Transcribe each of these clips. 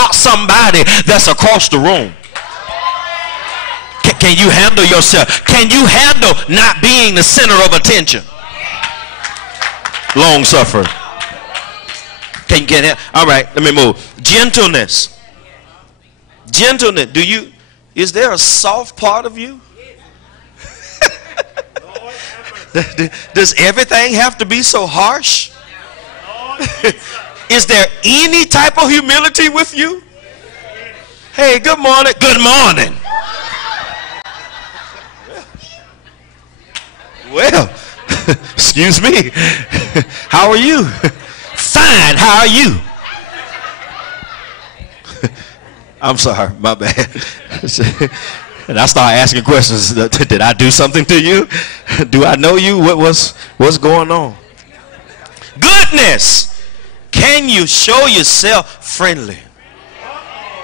about somebody that's across the room? Can you handle yourself? Can you handle not being the center of attention? Long suffering. Can you get it? All right, let me move. Gentleness. Gentleness. Is there a soft part of you? Does everything have to be so harsh? Is there any type of humility with you? Hey, good morning. Good morning. Well, excuse me. How are you? Fine. How are you? I'm sorry. My bad. And I start asking questions. Did I do something to you? Do I know you? What's going on? Goodness. Can you show yourself friendly?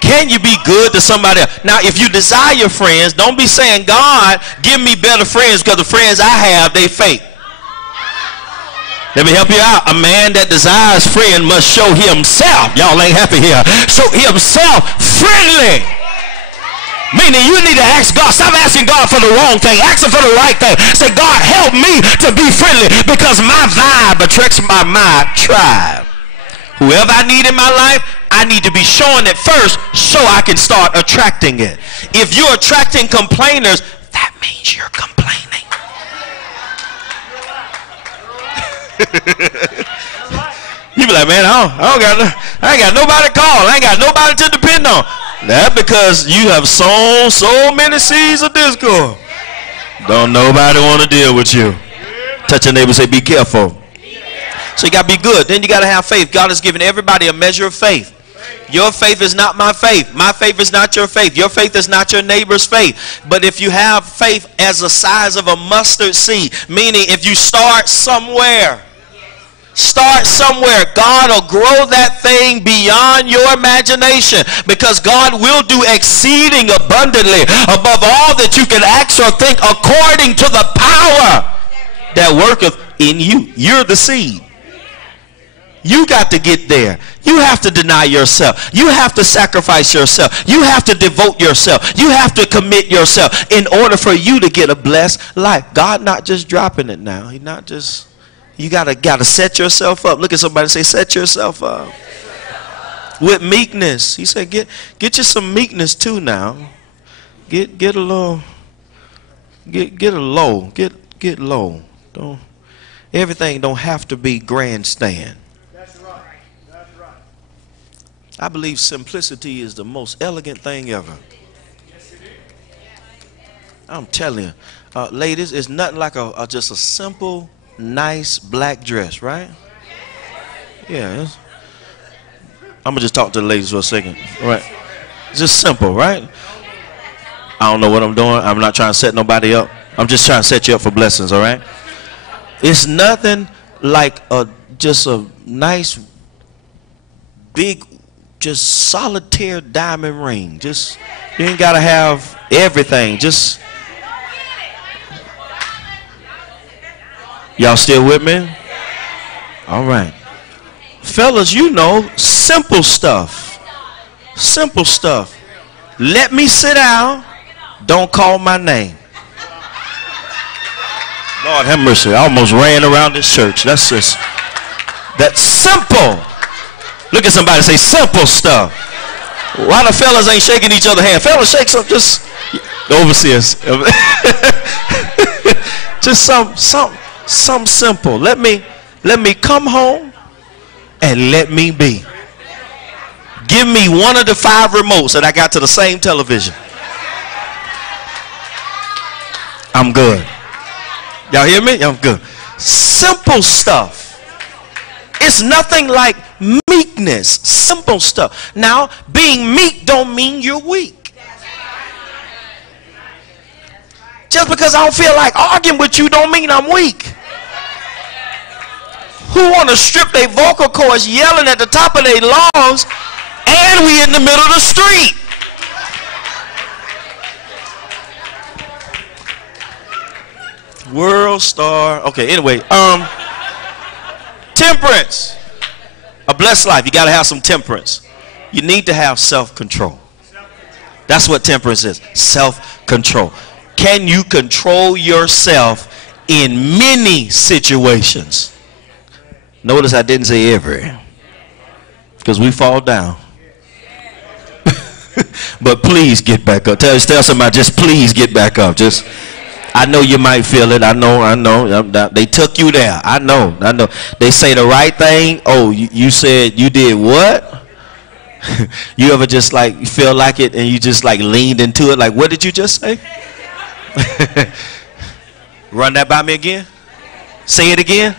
Can you be good to somebody else? Now, if you desire friends, don't be saying, God, give me better friends, because the friends I have, they fake. Let me help you out. A man that desires friend must show himself. Y'all ain't happy here. Show himself friendly. Meaning you need to ask God. Stop asking God for the wrong thing. Ask him for the right thing. Say, God, help me to be friendly, because my vibe attracts my tribe. Whoever I need in my life, I need to be showing it first so I can start attracting it. If you're attracting complainers, that means you're complaining. You be like, man, I ain't got nobody to call. I ain't got nobody to depend on. That's because you have sown so many seeds of discord. Don't nobody want to deal with you. Touch your neighbor and say, be careful. So you got to be good. Then you got to have faith. God has given everybody a measure of faith. Your faith is not my faith. My faith is not your faith. Your faith is not your neighbor's faith. But if you have faith as the size of a mustard seed, meaning if you start somewhere, God will grow that thing beyond your imagination, because God will do exceeding abundantly above all that you can ask or think, according to the power that worketh in you. You're the seed. You got to get there. You have to deny yourself. You have to sacrifice yourself. You have to devote yourself. You have to commit yourself in order for you to get a blessed life. God not just dropping it now. He's not just, you gotta set yourself up. Look at somebody and say, set yourself up. With meekness. He said, get you some meekness too now. Get a little, get low. Get low. Everything don't have to be grandstand. I believe simplicity is the most elegant thing ever. I'm telling you, ladies, it's nothing like just a simple, nice black dress, right? Yeah. I'm gonna just talk to the ladies for a second. All right. It's just simple, right? I don't know what I'm doing. I'm not trying to set nobody up. I'm just trying to set you up for blessings, all right? It's nothing like just a nice, big, just solitaire diamond ring. Just, you ain't gotta have everything. Just, y'all still with me? All right. Fellas, you know, simple stuff. Simple stuff. Let me sit down. Don't call my name. Lord have mercy. I almost ran around this church. That's simple. Look at somebody and say, simple stuff. Why the fellas ain't shaking each other's hand? Fellas, shake some, just the overseers. Just some simple. Let me come home and let me be. Give me one of the 5 remotes that I got to the same television. I'm good. Y'all hear me? I'm good. Simple stuff. It's nothing like meekness. Simple stuff. Now, being meek don't mean you're weak. Just because I don't feel like arguing with you don't mean I'm weak. Who want to strip their vocal cords yelling at the top of their lungs, and we in the middle of the street? World star. Okay, anyway, temperance. A blessed life. You got to have some temperance. You need to have self-control. That's what temperance is. Self-control. Can you control yourself in many situations? Notice I didn't say every, because we fall down. But please get back up. Tell somebody, just please get back up. Just, I know you might feel it. I know. They took you there. I know. They say the right thing. Oh, you said you did what? You ever just like feel like it and you just like leaned into it? Like, what did you just say? Run that by me again. Say it again.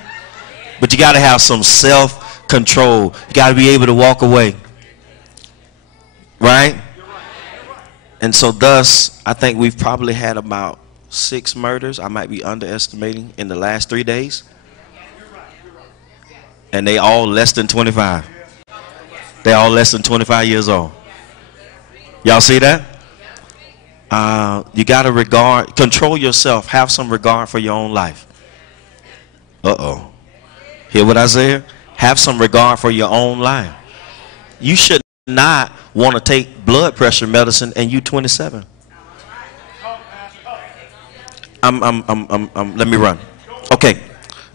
But you got to have some self-control. You got to be able to walk away. Right? And so thus, I think we've probably had about 6 murders. I might be underestimating in the last 3 days. And they all less than 25. They all less than 25 years old. Y'all see that? You got to control yourself. Have some regard for your own life. Uh-oh. Hear what I said? Have some regard for your own life. You should not want to take blood pressure medicine and you 27. Let me run. Okay.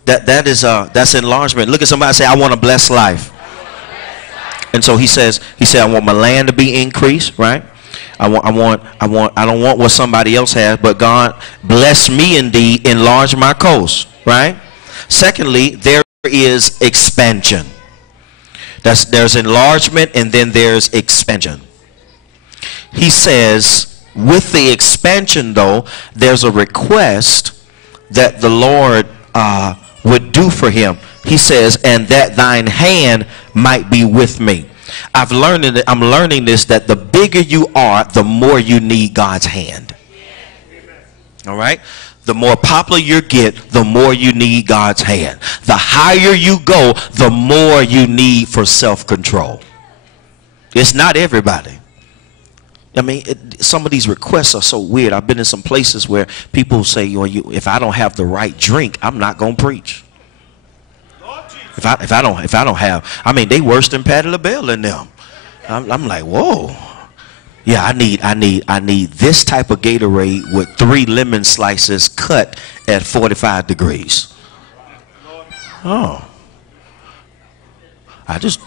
That's enlargement. Look at somebody and say, I want a blessed life. And so he said, I want my land to be increased, right? I don't want what somebody else has, but God bless me indeed, enlarge my coast, right? Secondly, there is expansion. There's enlargement and then there's expansion. He says, with the expansion though, there's a request that the Lord would do for him. He says, and that thine hand might be with me. I'm learning this, that the bigger you are, the more you need God's hand. All right? The more popular you get, the more you need God's hand. The higher you go, the more you need for self-control. It's not everybody. I mean, some of these requests are so weird. I've been in some places where people say, if I don't have the right drink, I'm not going to preach. If I don't have, I mean, they worse than Patti LaBelle in them. I'm like, whoa. Yeah, I need this type of Gatorade with 3 lemon slices cut at 45 degrees. Oh. I just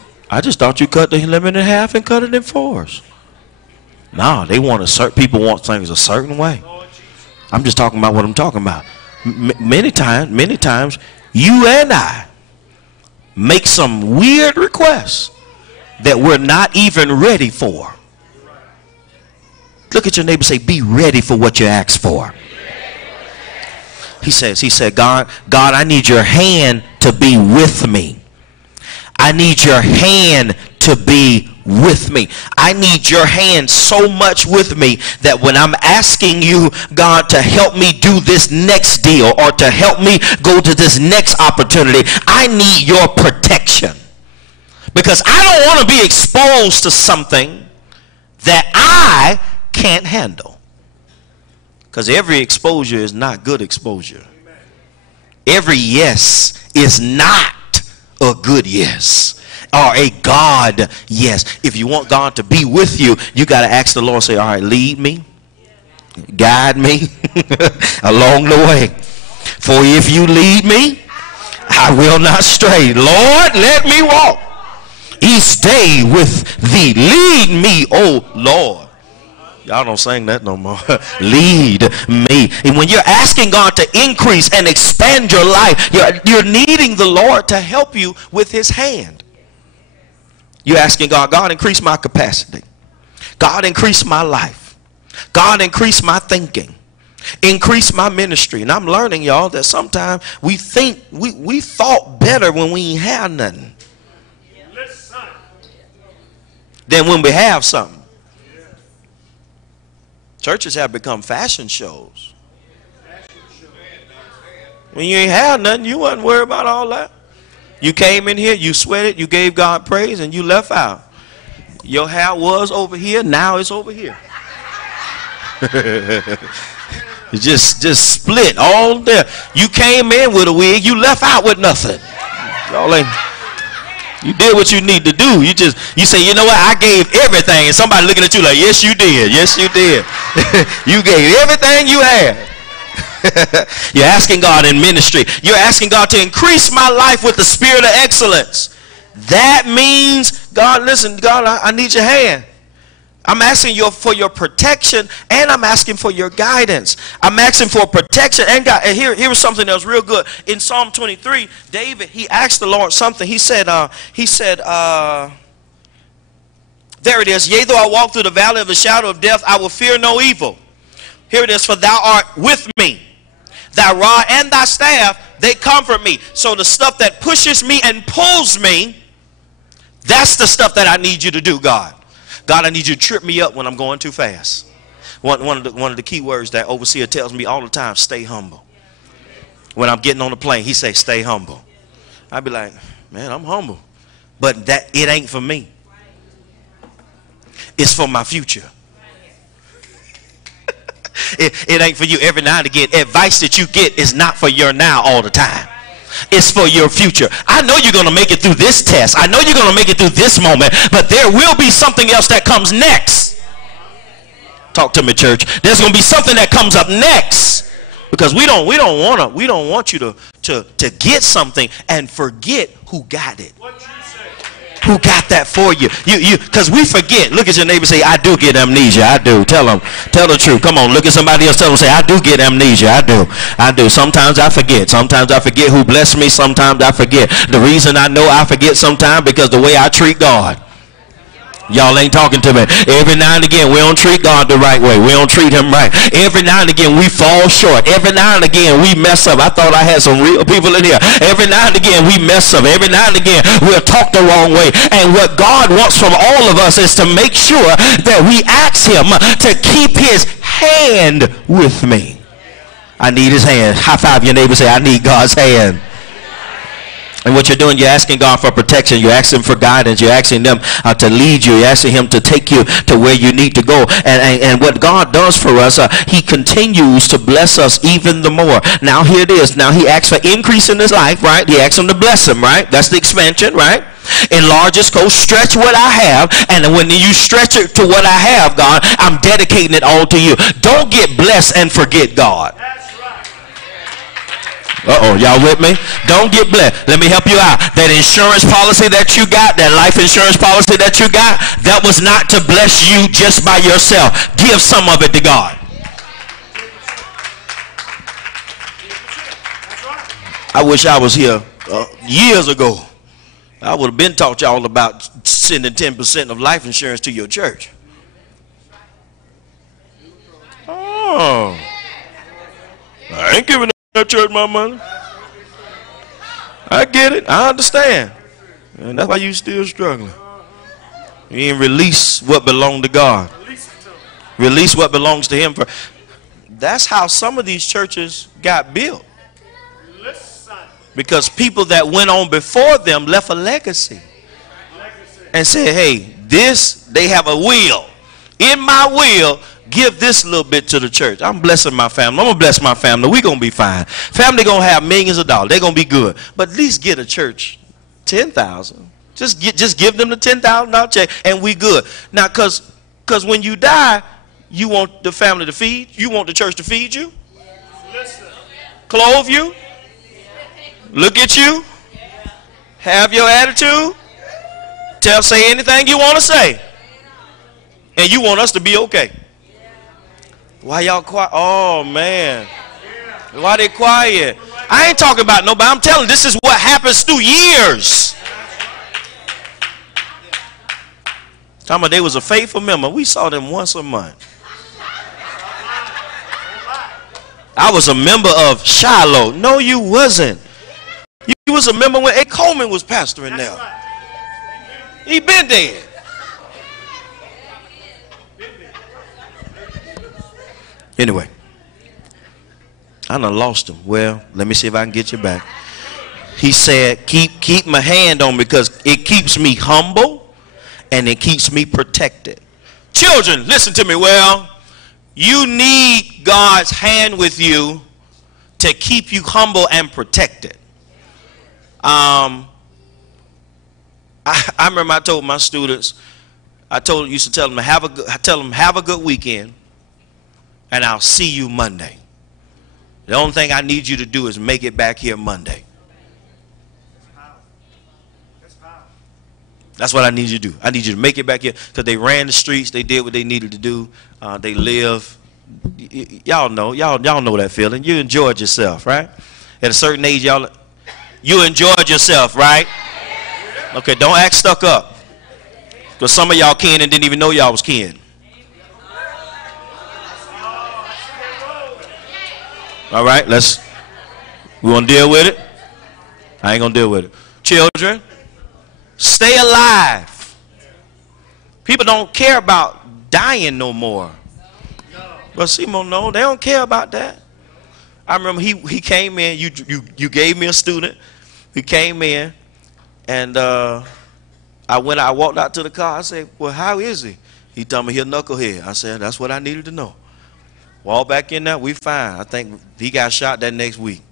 thought you cut the lemon in half and cut it in 4s. No, people want things a certain way. I'm just talking about what I'm talking about. Many times, you and I make some weird requests that we're not even ready for. Look at your neighbor and say, be ready for what you ask for. He said, God, I need your hand to be with me. I need your hand to be with me. I need your hand so much with me that when I'm asking you, God, to help me do this next deal or to help me go to this next opportunity, I need your protection. Because I don't want to be exposed to something that I can't handle. Because every exposure is not good exposure. Every yes is not a good yes or a God yes. If you want God to be with you, you got to ask the Lord, say, all right, lead me, guide me along the way. For if you lead me, I will not stray. Lord, let me walk each day with thee. Lead me, oh Lord. Y'all don't sing that no more. Lead me. And when you're asking God to increase and expand your life, you're needing the Lord to help you with his hand. You're asking God, increase my capacity. God, increase my life. God, increase my thinking. Increase my ministry. And I'm learning, y'all, that sometimes we think we thought better when we ain't have nothing than when we have something. Churches have become fashion shows. When you ain't have nothing, you wasn't worried about all that. You came in here, you sweated, you gave God praise, and you left out. Your hair was over here, now it's over here. It just split all there. You came in with a wig, you left out with nothing. You did what you need to do. You say, you know what, I gave everything. And somebody looking at you like, yes, you did. Yes, you did. You gave everything you had. You're asking God in ministry. You're asking God to increase my life with the spirit of excellence. That means, God, listen, God, I need your hand. I'm asking you for your protection, and I'm asking for your guidance. I'm asking for protection and God. And here was something that was real good. In Psalm 23, David, he asked the Lord something. He said, there it is. Yea, though I walk through the valley of the shadow of death, I will fear no evil. Here it is. For thou art with me. Thy rod and thy staff, they comfort me. So the stuff that pushes me and pulls me, that's the stuff that I need you to do, God. God, I need you to trip me up when I'm going too fast. One of the key words that overseer tells me all the time, stay humble. When I'm getting on the plane, he says, stay humble. I'd be like, man, I'm humble. But it ain't for me. It's for my future. It ain't for you. Every now and again, advice that you get is not for your now all the time. It's for your future. I know you're going to make it through this test. I know you're going to make it through this moment, but there will be something else that comes next. Talk to me, church. There's going to be something that comes up next, because we don't want you to get something and forget who got it. Who got that for you? Because we forget. Look at your neighbor, say, I do get amnesia. I do. Tell them. Tell the truth. Come on. Look at somebody else. Tell them, say, I do get amnesia. I do. I do. Sometimes I forget. Sometimes I forget who blessed me. Sometimes I forget. The reason I know I forget sometimes because the way I treat God. Y'all ain't talking to me. Every now and again, we don't treat God the right way. We don't treat him right. Every now and again, we fall short. Every now and again, we mess up. I thought I had some real people in here. Every now and again, we mess up. Every now and again, we'll talk the wrong way. And what God wants from all of us is to make sure that we ask him to keep his hand with me. I need his hand. High five your neighbor, say, I need God's hand. And what you're doing, you're asking God for protection. You're asking for guidance. You're asking them to lead you. You're asking him to take you to where you need to go. And what God does for us, he continues to bless us even the more. Now here it is. Now he asks for increase in his life, right? He asks him to bless him, right? That's the expansion, right? Enlarge his coast, stretch what I have, and when you stretch it to what I have, God, I'm dedicating it all to you. Don't get blessed and forget God. Uh-oh, y'all with me? Don't get blessed. Let me help you out. That insurance policy that you got, that life insurance policy that you got, that was not to bless you just by yourself. Give some of it to God. I wish I was here years ago. I would have been taught y'all about sending 10% of life insurance to your church. Oh, I ain't giving that church my money. I get it. I understand. And that's why you still struggling. You ain't release what belonged to God. Release what belongs to him. That's how some of these churches got built. Because people that went on before them left a legacy. And said, hey, they have a will. In my will, give this little bit to the church. I'm blessing my family. I'm going to bless my family. We're going to be fine. Family going to have millions of dollars. They're going to be good. But at least get a church $10,000. Just give them the $10,000 check and we good. Now, because when you die, you want the family to feed. You want the church to feed you. Clothe you. Look at you. Have your attitude. Say anything you want to say. And you want us to be okay. Why y'all quiet? Oh, man. Why they quiet? I ain't talking about nobody. I'm telling you, this is what happens through years. Talking about they was a faithful member. We saw them once a month. I was a member of Shiloh. No, you wasn't. You was a member when A. Coleman was pastoring there. He been dead. Anyway, I done lost him. Well, let me see if I can get you back. He said, keep my hand on me because it keeps me humble and it keeps me protected. Children, listen to me well. You need God's hand with you to keep you humble and protected. I remember I told my students, used to tell them have a good weekend, and I'll see you Monday. The only thing I need you to do is make it back here Monday. That's what I need you to do. I need you to make it back here, because they ran the streets. They did what they needed to do. They live. Y'all know that feeling. You enjoyed yourself, right? At a certain age, you enjoyed yourself, right? Okay, don't act stuck up, because some of y'all kin and didn't even know y'all was kin. All right, we want to deal with it? I ain't going to deal with it. Children, stay alive. People don't care about dying no more. But Simon, no, they don't care about that. I remember he came in, you gave me a student. He came in, and I walked out to the car. I said, well, how is he? He told me he a knucklehead. I said, that's what I needed to know. Walk back in there, we fine. I think he got shot that next week.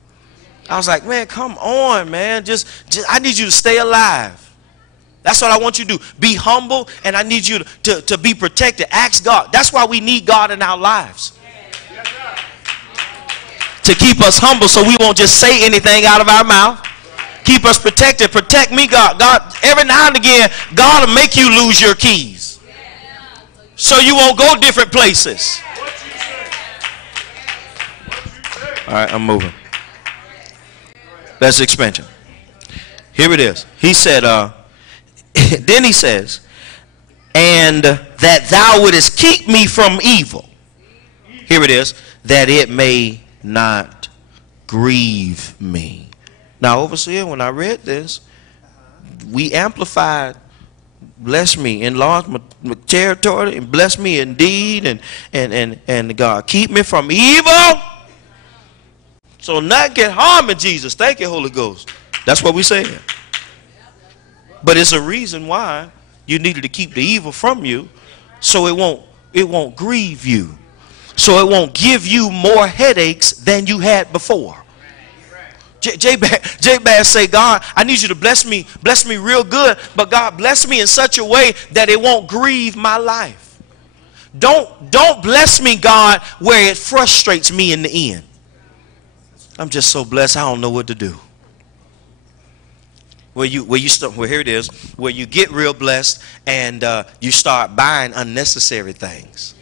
I was like, man, come on, man. Just I need you to stay alive. That's what I want you to do. Be humble, and I need you to be protected. Ask God. That's why we need God in our lives. To keep us humble so we won't just say anything out of our mouth. Keep us protected. Protect me, God. God, every now and again, God will make you lose your keys. So you won't go different places. All right, I'm moving. That's expansion. Here it is. He said, then he says, and that thou wouldest keep me from evil. Here it is. That it may not grieve me. Now, overseer, when I read this, we amplified, bless me, enlarge my territory, and bless me indeed, and God, keep me from evil. So not get harm in Jesus. Thank you, Holy Ghost. That's what we say. But it's a reason why you needed to keep the evil from you, so it won't grieve you. So it won't give you more headaches than you had before. J-Bass say, God, I need you to bless me real good, but God, bless me in such a way that it won't grieve my life. Don't bless me, God, where it frustrates me in the end. I'm just so blessed, I don't know what to do. Where you start, well, here it is, where you get real blessed and you start buying unnecessary things.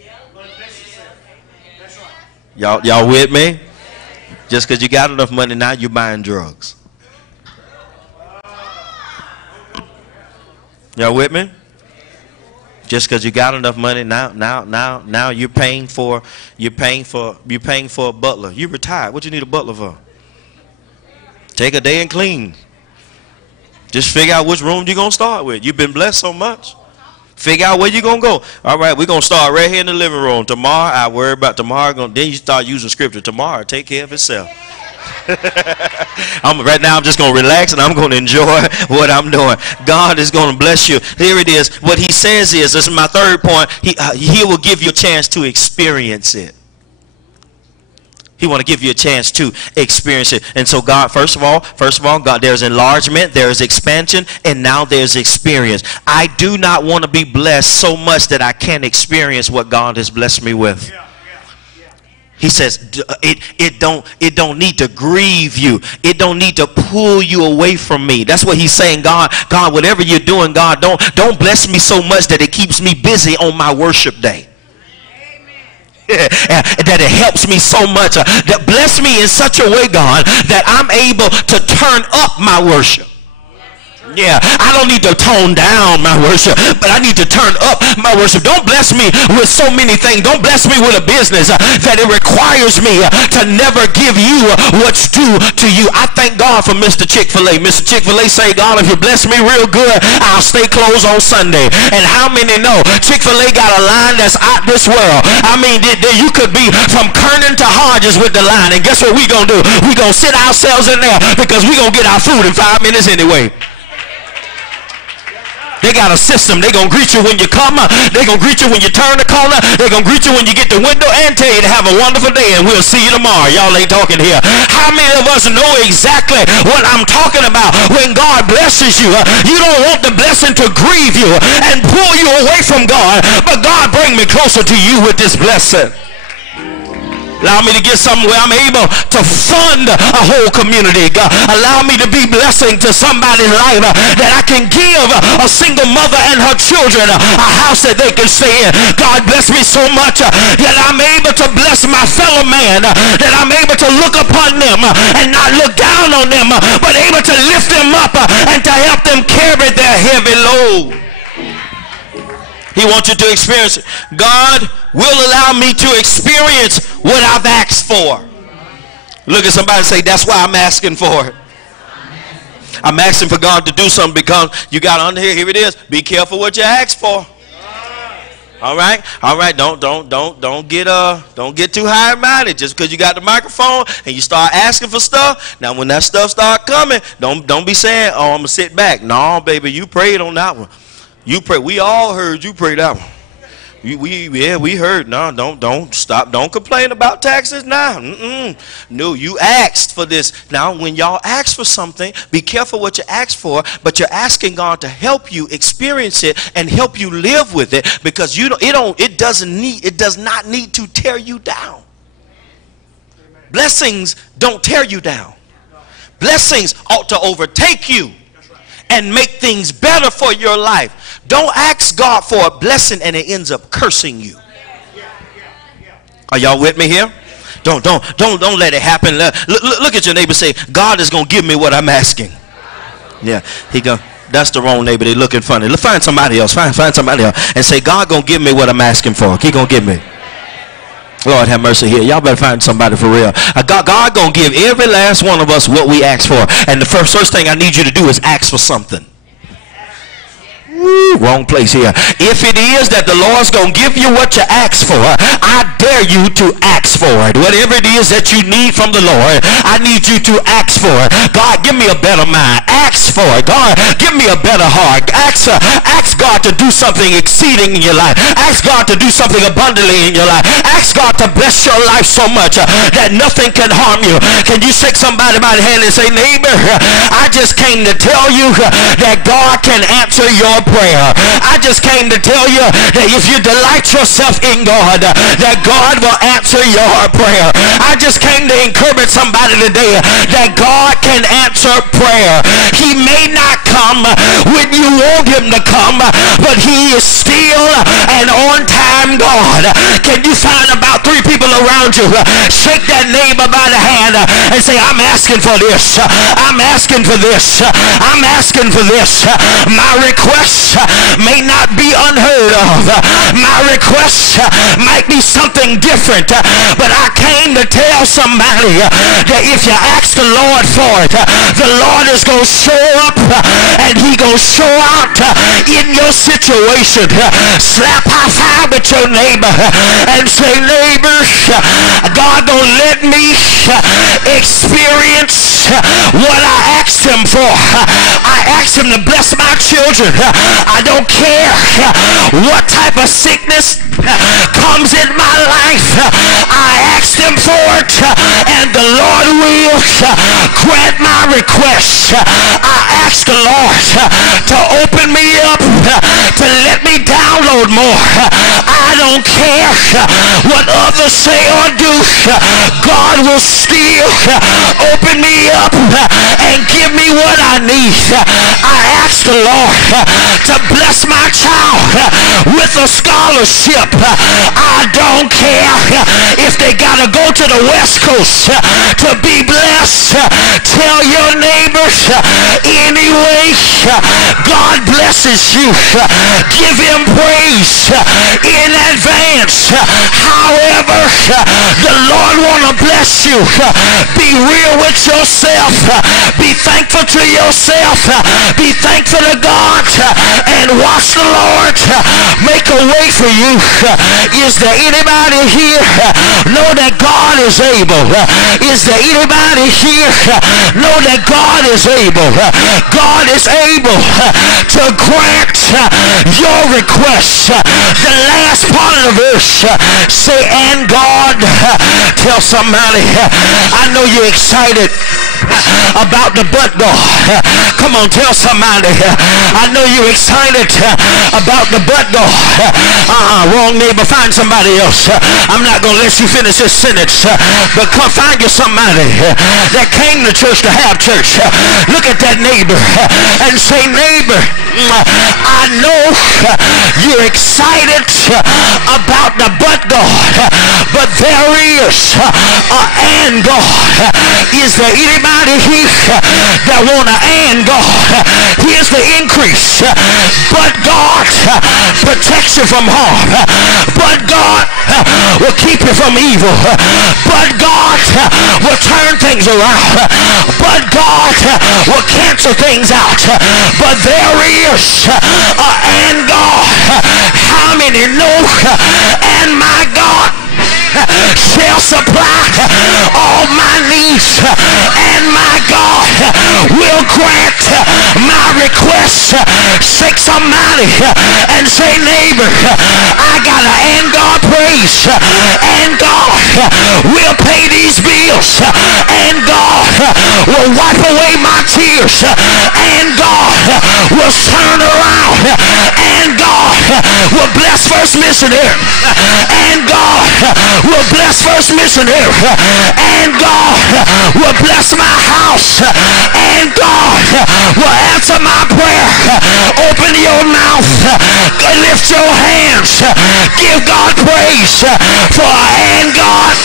Y'all with me? Just because you got enough money now, you're buying drugs. Y'all with me? Just because you got enough money now you're paying for a butler. You retired. What you need a butler for? Take a day and clean. Just figure out which room you're gonna start with. You've been blessed so much. Figure out where you're gonna go. All right, we're gonna start right here in the living room. Tomorrow, I worry about tomorrow. Then you start using scripture. Tomorrow, take care of itself. Right now I'm just going to relax and I'm going to enjoy what I'm doing. God is going to bless you. Here it is. What he says is, this is my third point, he will give you a chance to experience it. He want to give you a chance to experience it. And so God, first of all, God, there's enlargement, there's expansion, and now there's experience. I do not want to be blessed so much that I can't experience what God has blessed me with. He says it don't need to grieve you. It don't need to pull you away from me. That's what he's saying. God, whatever you're doing, God, don't bless me so much that it keeps me busy on my worship day. That it helps me so much. That bless me in such a way, God, that I'm able to turn up my worship. Yeah, I don't need to tone down my worship, but I need to turn up my worship. Don't bless me with so many things. Don't bless me with a business that it requires me to never give you what's due to you. I thank God for Mr. Chick-fil-A. Mr. Chick-fil-A say, God, if you bless me real good, I'll stay closed on Sunday. And how many know Chick-fil-A got a line that's out this world? I mean, you could be from Kernan to Hodges with the line, and guess what we gonna do? We gonna sit ourselves in there because we gonna get our food in 5 minutes anyway. They got a system. They're going to greet you when you come. They're going to greet you when you turn the corner. They're going to greet you when you get the window and tell you to have a wonderful day and we'll see you tomorrow. Y'all ain't talking here. How many of us know exactly what I'm talking about when God blesses you? You don't want the blessing to grieve you and pull you away from God, but God bring me closer to you with this blessing. Allow me to get something where I'm able to fund a whole community. God, allow me to be blessing to somebody's life that I can give a single mother and her children a house that they can stay in. God bless me so much that I'm able to bless my fellow man, that I'm able to look upon them and not look down on them, but able to lift them up and to help them carry their heavy load. He wants you to experience it. God will allow me to experience what I've asked for. Look at somebody and say, that's why I'm asking for it. I'm asking for God to do something because you got under here. Here it is. Be careful what you ask for. All right. Don't get too high and mighty just because you got the microphone and you start asking for stuff. Now when that stuff start coming, don't be saying, oh, I'm gonna sit back. No, baby, you prayed on that one. You pray. We all heard you pray that one. We heard. No, don't stop. Don't complain about taxes now. No, you asked for this. Now, when y'all ask for something, be careful what you ask for. But you're asking God to help you experience it and help you live with it, because it does not need to tear you down. Blessings don't tear you down. Blessings ought to overtake you and make things better for your life. Don't ask God for a blessing and it ends up cursing you. Are y'all with me here? Don't let it happen. Look at your neighbor and say, God is going to give me what I'm asking. Yeah, that's the wrong neighbor. They're looking funny. Find somebody else. Find somebody else and say, God going to give me what I'm asking for. He going to give me. Lord have mercy here. Y'all better find somebody for real. God gonna give every last one of us what we ask for. And the first thing I need you to do is ask for something. Wrong place here. If it is that the Lord's gonna give you what you ask for, I dare you to ask for it. Whatever it is that you need from the Lord, I need you to ask for it. God, give me a better mind. Ask for it. God, give me a better heart. Ask God to do something exceeding in your life. Ask God to do something abundantly in your life. Ask God to bless your life so much that nothing can harm you. Can you shake somebody by the hand and say, neighbor, I just came to tell you that God can answer your prayer. I just came to tell you that if you delight yourself in God, that God will answer your prayer. I just came to encourage somebody today that God can answer prayer. He may not come when you want him to come, but he is still an on-time God. Can you find about 3 people around you? Shake that neighbor by the hand and say, I'm asking for this. I'm asking for this. I'm asking for this. My request may not be unheard of. My request might be something different, but I came to tell somebody that if you ask the Lord for it, the Lord is going to show up and he going to show out in your situation. Slap high five with your neighbor and say, neighbor, God going to let me experience what I asked him for. I asked him to bless my children. I don't care what type of sickness comes in my life. I asked him for it, and the Lord will grant my request. I asked the Lord to open me up, to let me download more. I don't care what others say or do. God will still open me up and give me what I need. I asked the Lord to bless my child with a scholarship. I don't care if they gotta go to the West Coast to be blessed. Tell your neighbors anyway, God blesses you. Give him praise in advance. However, The Lord want to bless you. Be real with yourself. Be thankful to yourself. Be thankful to God. And watch the Lord make a way for you. Is there anybody here know that God is able? Is there anybody here know that God is able? God is able to grant your request. The last part of the verse say, and God. Tell somebody, I know you're excited about the but God. Come on, tell somebody, I know you're excited about the but God. Wrong neighbor, find somebody else. I'm not going to let you finish this sentence, but come find you somebody that came to church to have church. Look at that neighbor and say, neighbor, I know you're excited about the but God, but there is and God. Is there anybody here that want to and God? Here's the increase. But God protects you from harm. But God will keep you from evil. But God will turn things around. But God will cancel things out. But there is and God. How many know and my God shall supply all my needs, and my God will grant my request. Shake somebody and say, neighbor, I got an and God praise, and God will pay these bills, and God will wipe away my tears, and God will turn around, and God will bless First Missionary, and God will bless First Missionary, and God will bless my house, and God will answer my prayer. Open your mouth, lift your hands, give God praise for and God.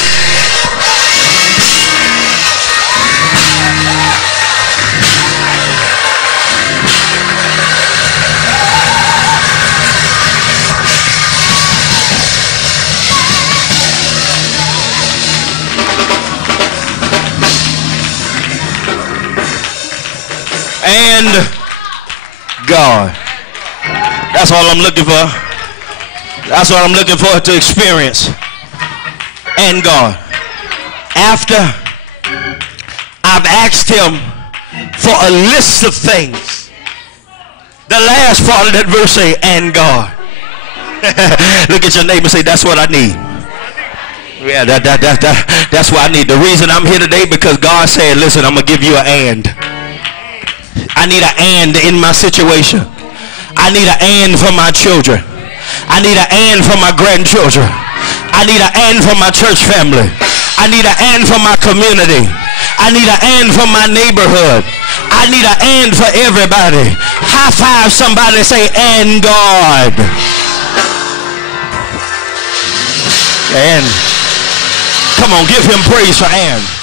And God. That's all I'm looking for. That's what I'm looking for to experience. And God. After I've asked him for a list of things, the last part of that verse say, and God. Look at your neighbor and say, that's what I need. Yeah, that's what I need. The reason I'm here today, because God said, listen, I'm going to give you an and. I need an and in my situation. I need an and for my children. I need an and for my grandchildren. I need an and for my church family. I need an and for my community. I need an and for my neighborhood. I need an and for everybody. High five somebody, say, and God. And come on, give him praise for and.